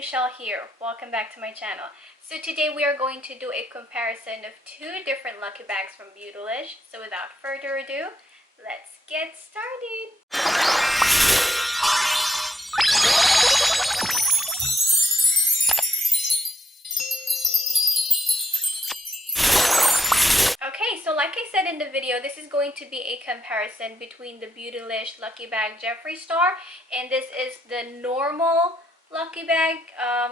Michelle here. Welcome back to my channel. So today we are going to do a comparison of two different Lucky bags from Beautylish. So without further ado, let's get started. Okay, so like I said in the video, this is going to be a comparison between the Beautylish Lucky Bag Jeffree Star, and this is the normal Lucky Bag.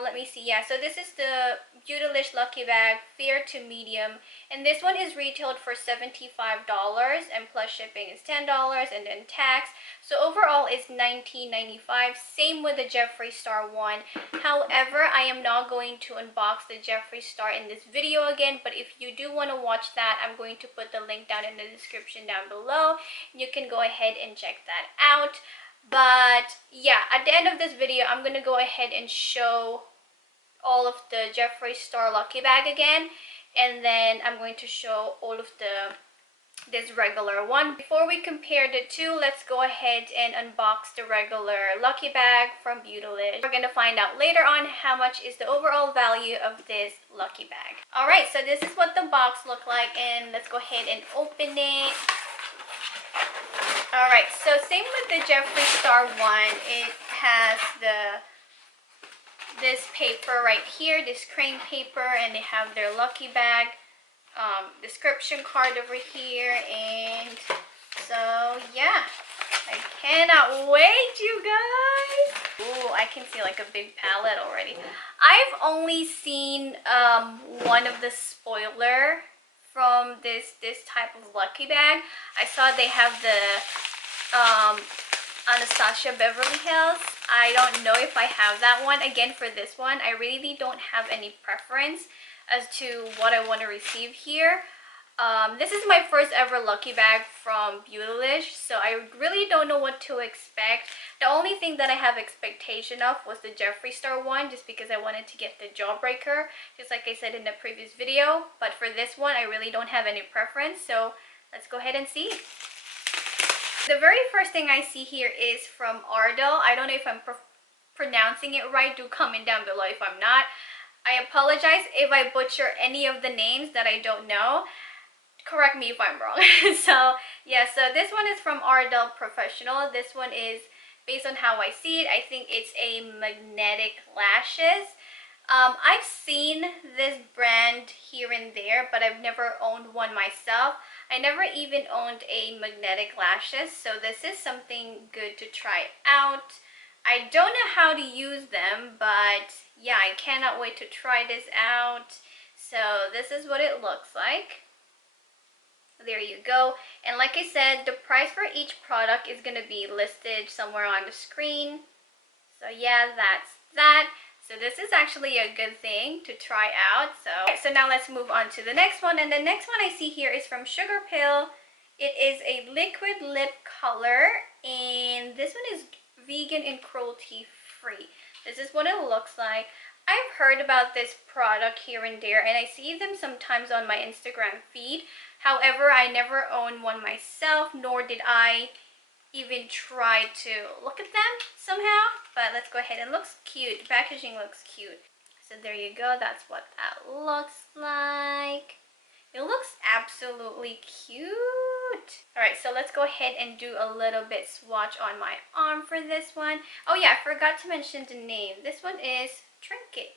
Let me see. Yeah, so this is the Beautylish Lucky Bag fair to medium, and this one is retailed for $75 and plus shipping is $10 and then tax. So overall is $19.95. Same with the Jeffree Star one. However, I am not going to unbox the Jeffree Star in this video again, but if you do want to watch that, I'm going to put the link down in the description down below. You can go ahead and check that out. But yeah, at the end of this video, I'm going to go ahead and show all of the Jeffree Star Lucky Bag again. And then I'm going to show all of this regular one. Before we compare the two, let's go ahead and unbox the regular Lucky Bag from Beautylish. We're going to find out later on how much is the overall value of this Lucky Bag. Alright, so this is what the box looked like, and let's go ahead and open it. Alright, so same with the Jeffree Star one, it has this paper right here, this crane paper, and they have their Lucky Bag description card over here. And so yeah, I cannot wait, you guys. Ooh, I can see like a big palette already. I've only seen one of the spoiler from this type of Lucky Bag. I saw they have the Anastasia Beverly Hills. I don't know if I have that one. Again, for this one, I really don't have any preference as to what I want to receive here. This is my first ever Lucky Bag from Beautylish, so I really don't know what to expect. The only thing that I have expectation of was the Jeffree Star one, just because I wanted to get the Jawbreaker, just like I said in the previous video. But for this one, I really don't have any preference, so let's go ahead and see. The very first thing I see here is from Ardell. I don't know if I'm pronouncing it right. Do comment down below if I'm not. I apologize if I butcher any of the names that I don't know. Correct me if I'm wrong. So yeah, so this one is from Ardell Professional. This one is based on how I see it. I think it's a magnetic lashes. I've seen this brand here and there, but I've never owned one myself. I never even owned a magnetic lashes, so this is something good to try out. I don't know how to use them, but yeah, I cannot wait to try this out. So this is what it looks like. There you go. And like I said, the price for each product is going to be listed somewhere on the screen. So yeah, that's that. So this is actually a good thing to try out. So now let's move on to the next one. And the next one I see here is from Sugar Pill. It is a liquid lip color, and this one is vegan and cruelty free. This is what it looks like. I've heard about this product here and there, and I see them sometimes on my Instagram feed. However, I never owned one myself, nor did I even try to look at them somehow. But let's go ahead. It looks cute. The packaging looks cute. So there you go. That's what that looks like. It looks absolutely cute. Alright, so let's go ahead and do a little bit swatch on my arm for this one. Oh yeah, I forgot to mention the name. This one is Trinket.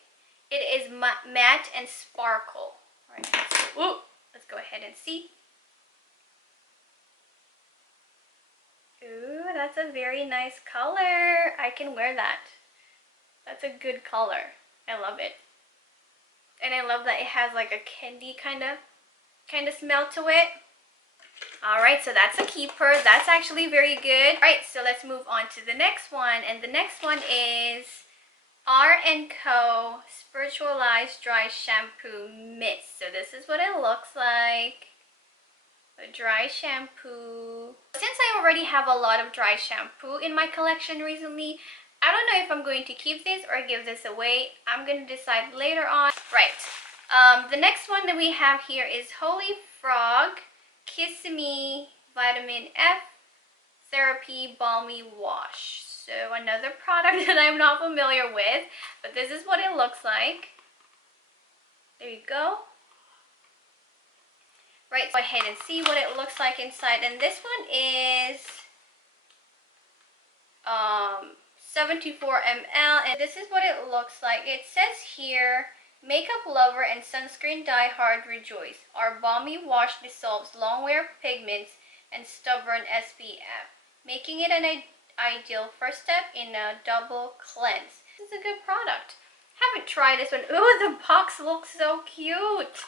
It is matte and sparkle. Alright, let's go ahead and see. Ooh, that's a very nice color. I can wear that. That's a good color. I love it. And I love that it has like a candy kind of smell to it. Alright, so that's a keeper. That's actually very good. Alright, so let's move on to the next one. And the next one is Co Spiritualize Dry Shampoo Mist. So this is what it looks like. A dry shampoo. Since I already have a lot of dry shampoo in my collection recently, I don't know if I'm going to keep this or give this away. I'm going to decide later on. Right. The next one that we have here is Holy Frog Kissimmee Vitamin F Therapy Balmy Wash. So So another product that I'm not familiar with, but this is what it looks like. There you go. Right, go ahead and see what it looks like inside. And this one is 74 ml, and this is what it looks like. It says here, makeup lover and sunscreen diehard rejoice. Our balmy wash dissolves long-wear pigments and stubborn SPF, making it an ideal first step in a double cleanse. This is a good product. Haven't tried this one. Ooh, the box looks so cute.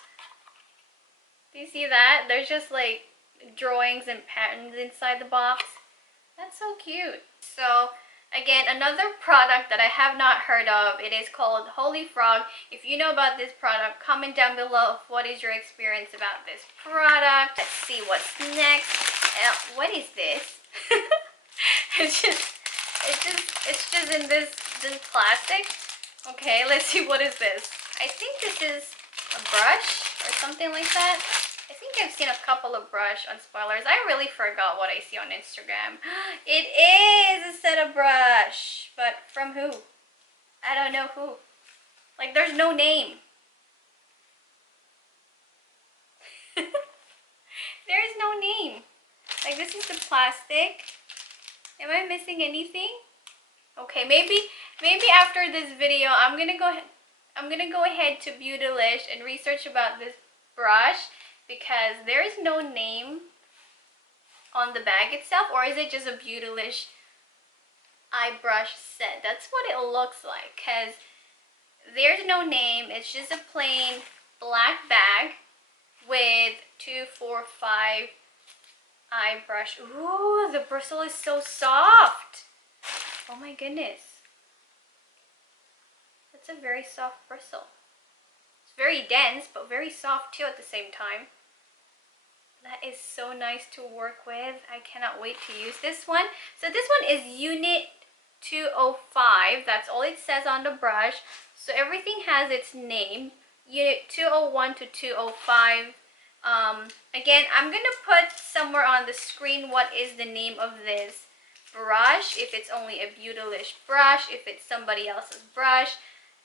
Do you see that? There's just like drawings and patterns inside the box. That's so cute. So again, another product that I have not heard of. It is called Holy Frog. If you know about this product, comment down below what is your experience about this product. Let's see what's next. What is this? it's just in this plastic. Okay, let's see, what is this? I think this is a brush or something like that. I think I've seen a couple of brush on spoilers. I really forgot what I see on Instagram. It is a set of brush, but from who? I don't know who. Like, there's no name. There is no name. Like, this is the plastic. Am I missing anything? Okay, maybe after this video, I'm gonna go ahead to Beautylish and research about this brush, because there is no name on the bag itself. Or is it just a Beautylish eye brush set? That's what it looks like, because there's no name. It's just a plain black bag with 2, 4, 5 eye brush. Ooh, the bristle is so soft. Oh my goodness. That's a very soft bristle. It's very dense, but very soft too at the same time. That is so nice to work with. I cannot wait to use this one. So this one is Unit 205. That's all it says on the brush. So everything has its name. Unit 201 to 205. Again, I'm going to put somewhere on the screen what is the name of this brush. If it's only a Beautylish brush, if it's somebody else's brush.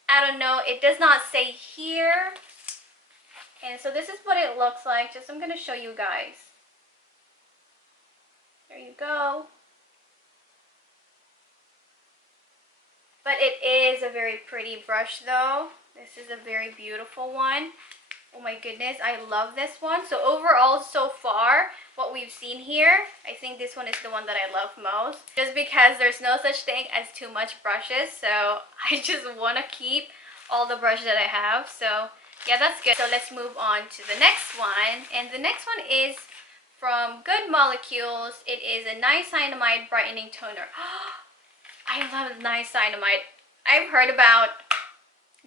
I don't know. It does not say here. And so this is what it looks like. Just I'm going to show you guys. There you go. But it is a very pretty brush though. This is a very beautiful one. Oh my goodness, I love this one. So overall, so far, what we've seen here, I think this one is the one that I love most. Just because there's no such thing as too much brushes. So I just want to keep all the brushes that I have. So yeah, that's good. So let's move on to the next one. And the next one is from Good Molecules. It is a niacinamide brightening toner. I love niacinamide. I've heard about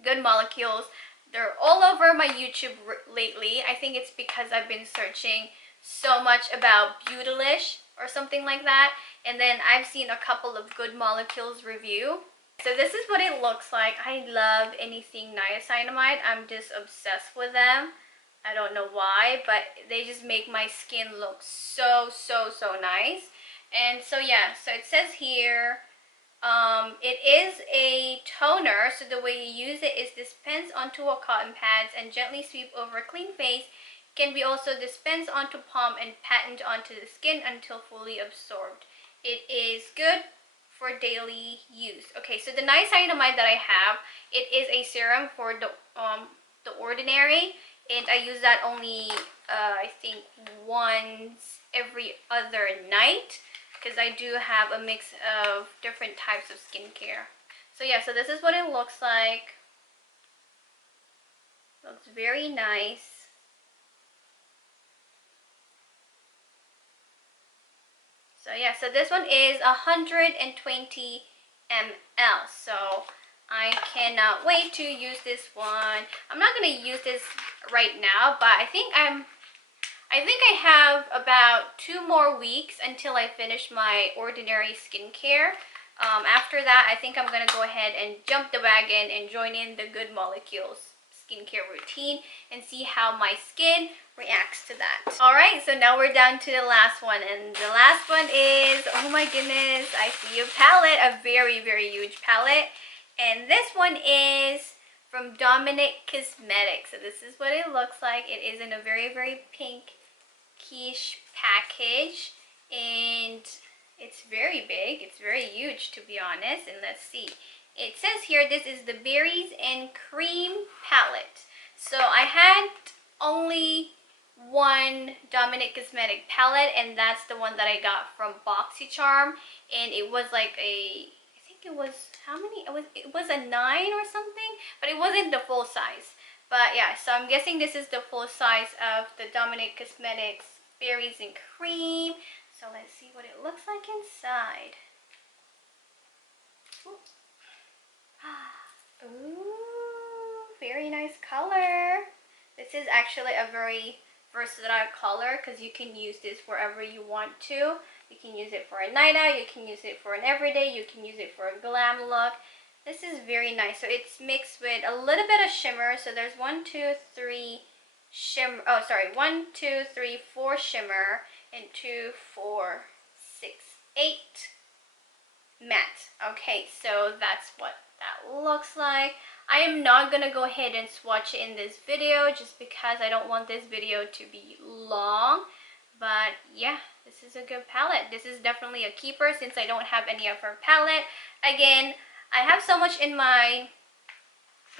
Good Molecules. They're all over my YouTube lately. I think it's because I've been searching so much about Beautylish or something like that. And then I've seen a couple of Good Molecules review. So this is what it looks like. I love anything niacinamide. I'm just obsessed with them. I don't know why, but they just make my skin look so nice. And so yeah, so it says here, it is a toner, so the way you use it is dispensed onto a cotton pads and gently sweep over a clean face. Can be also dispensed onto palm and patted onto the skin until fully absorbed. It is good for daily use. Okay, so the niacinamide that I have, it is a serum for the ordinary, and I use that only I think once every other night, because I do have a mix of different types of skincare. So yeah, so this is what it looks like. Looks very nice. So yeah, so this one is 120 ml. So I cannot wait to use this one. I'm not going to use this right now, but I think I have about 2 more weeks until I finish my ordinary skincare. After that, I think I'm going to go ahead and jump the wagon and join in the Good Molecules skincare routine and see how my skin reacts to that. Alright, so now we're down to the last one, and the last one is, oh my goodness, I see a palette, a very, very huge palette. And this one is from Dominic Cosmetics. So this is what it looks like. It is in a very, very pinkish package, and it's very big. It's very huge, to be honest. And let's see. It says here this is the Berries and Cream palette. So I had only one Dominic Cosmetic palette, and that's the one that I got from BoxyCharm, and it was like a, I think it was, how many, it was a 9 or something, but it wasn't the full size. But yeah, so I'm guessing this is the full size of the Dominic Cosmetics Berries and Cream. So let's see what it looks like inside. Ooh, very nice color. This is actually a very versatile color because you can use this wherever you want to. You can use it for a night out, you can use it for an everyday, you can use it for a glam look. This is very nice. So it's mixed with a little bit of shimmer. So there's 1, 2, 3 shimmer. Oh, sorry, 1, 2, 3, 4 shimmer, and 2, 4, 6, 8 matte. Okay, so that's what that looks like. I am not gonna go ahead and swatch it in this video just because I don't want this video to be long. But yeah, this is a good palette. This is definitely a keeper since I don't have any of her palette. Again, I have so much in my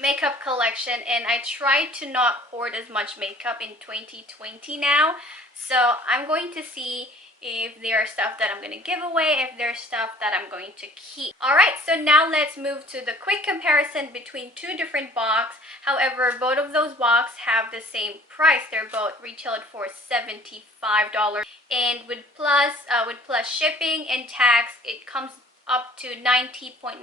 makeup collection, and I try to not hoard as much makeup in 2020 now. So I'm going to see if there's stuff that I'm going to give away, if there's stuff that I'm going to keep. Alright, so now let's move to the quick comparison between two different boxes. However, both of those boxes have the same price. They're both retailed for $75. And with plus shipping and tax, it comes up to $90.95.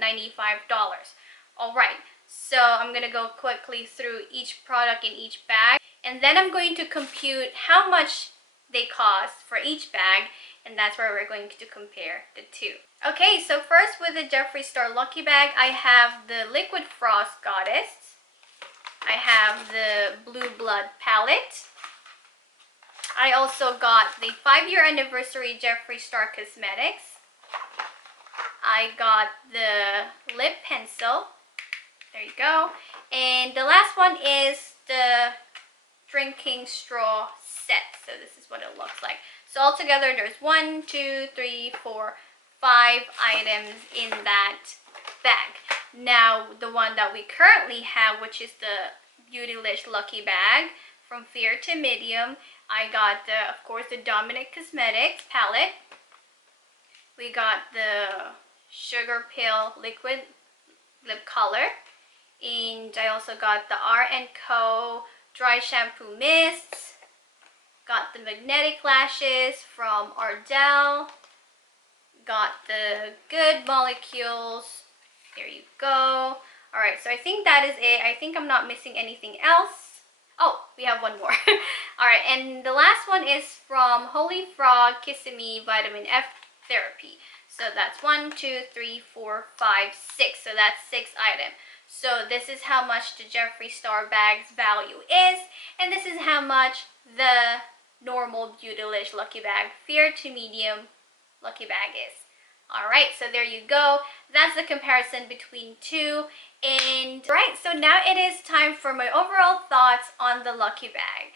Alright, so I'm going to go quickly through each product in each bag. And then I'm going to compute how much they cost for each bag, and that's where we're going to compare the two. Okay, so first with the Jeffree Star Lucky bag, I have the Liquid Frost Goddess. I have the Blue Blood palette. I also got the 5-year anniversary Jeffree Star Cosmetics. I got the lip pencil. There you go. And the last one is the drinking straw set. So this is what it looks like. So altogether there's 1, 2, 3, 4, 5 items in that bag. Now the one that we currently have, which is the Beautylish Lucky bag from fair to medium, I got the, of course, the Dominic Cosmetics palette. We got the Sugar Pill liquid lip color, and I also got the R&Co Dry Shampoo Mists. Got the Magnetic Lashes from Ardell. Got the Good Molecules. There you go. Alright, so I think that is it. I think I'm not missing anything else. Oh, we have one more. Alright, and the last one is from Holy Frog Kissimmee Vitamin F Therapy. So that's 1, 2, 3, 4, 5, 6. So that's 6 items. So this is how much the Jeffree Star bag's value is, and this is how much the normal Beautylish Lucky bag, fair to medium Lucky bag is. Alright, so there you go. That's the comparison between two. And right, so now it is time for my overall thoughts on the Lucky bag.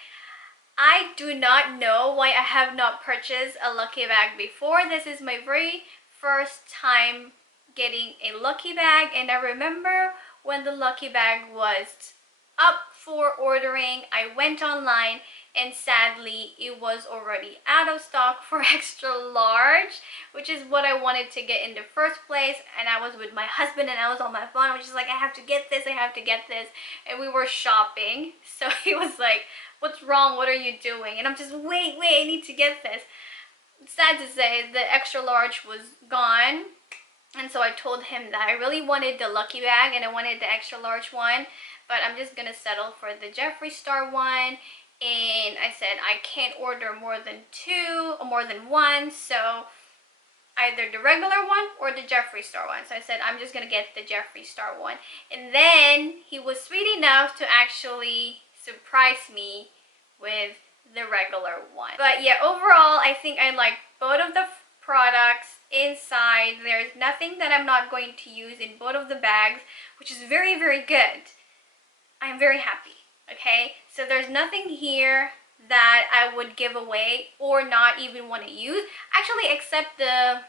I do not know why I have not purchased a Lucky bag before. This is my very first time getting a Lucky bag, and I remember when the Lucky bag was up for ordering, I went online, and sadly it was already out of stock for extra large, which is what I wanted to get in the first place. And I was with my husband and I was on my phone. I was just like, I have to get this, I have to get this. And we were shopping, so he was like, what's wrong, what are you doing? And I'm just, wait, I need to get this. Sad to say, the extra large was gone. And so I told him that I really wanted the Lucky bag and I wanted the extra large one, but I'm just gonna settle for the Jeffree Star one. And I said I can't order more than 2 or more than 1, so either the regular one or the Jeffree Star one. So I said I'm just gonna get the Jeffree Star one. And then he was sweet enough to actually surprise me with the regular one. But yeah, overall, I think I like both of the products inside. There's nothing that I'm not going to use in both of the bags, which is very, very good. I'm very happy, okay? So there's nothing here that I would give away or not even want to use. Actually, except the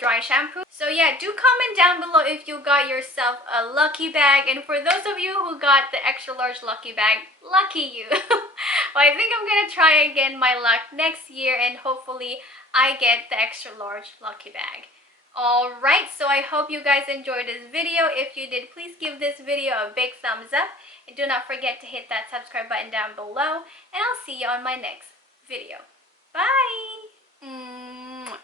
dry shampoo. So yeah, do comment down below if you got yourself a Lucky bag. And for those of you who got the extra large Lucky bag, lucky you. Well, I think I'm gonna try again my luck next year and hopefully I get the extra large Lucky bag. Alright, so I hope you guys enjoyed this video. If you did, please give this video a big thumbs up. And do not forget to hit that subscribe button down below. And I'll see you on my next video. Bye!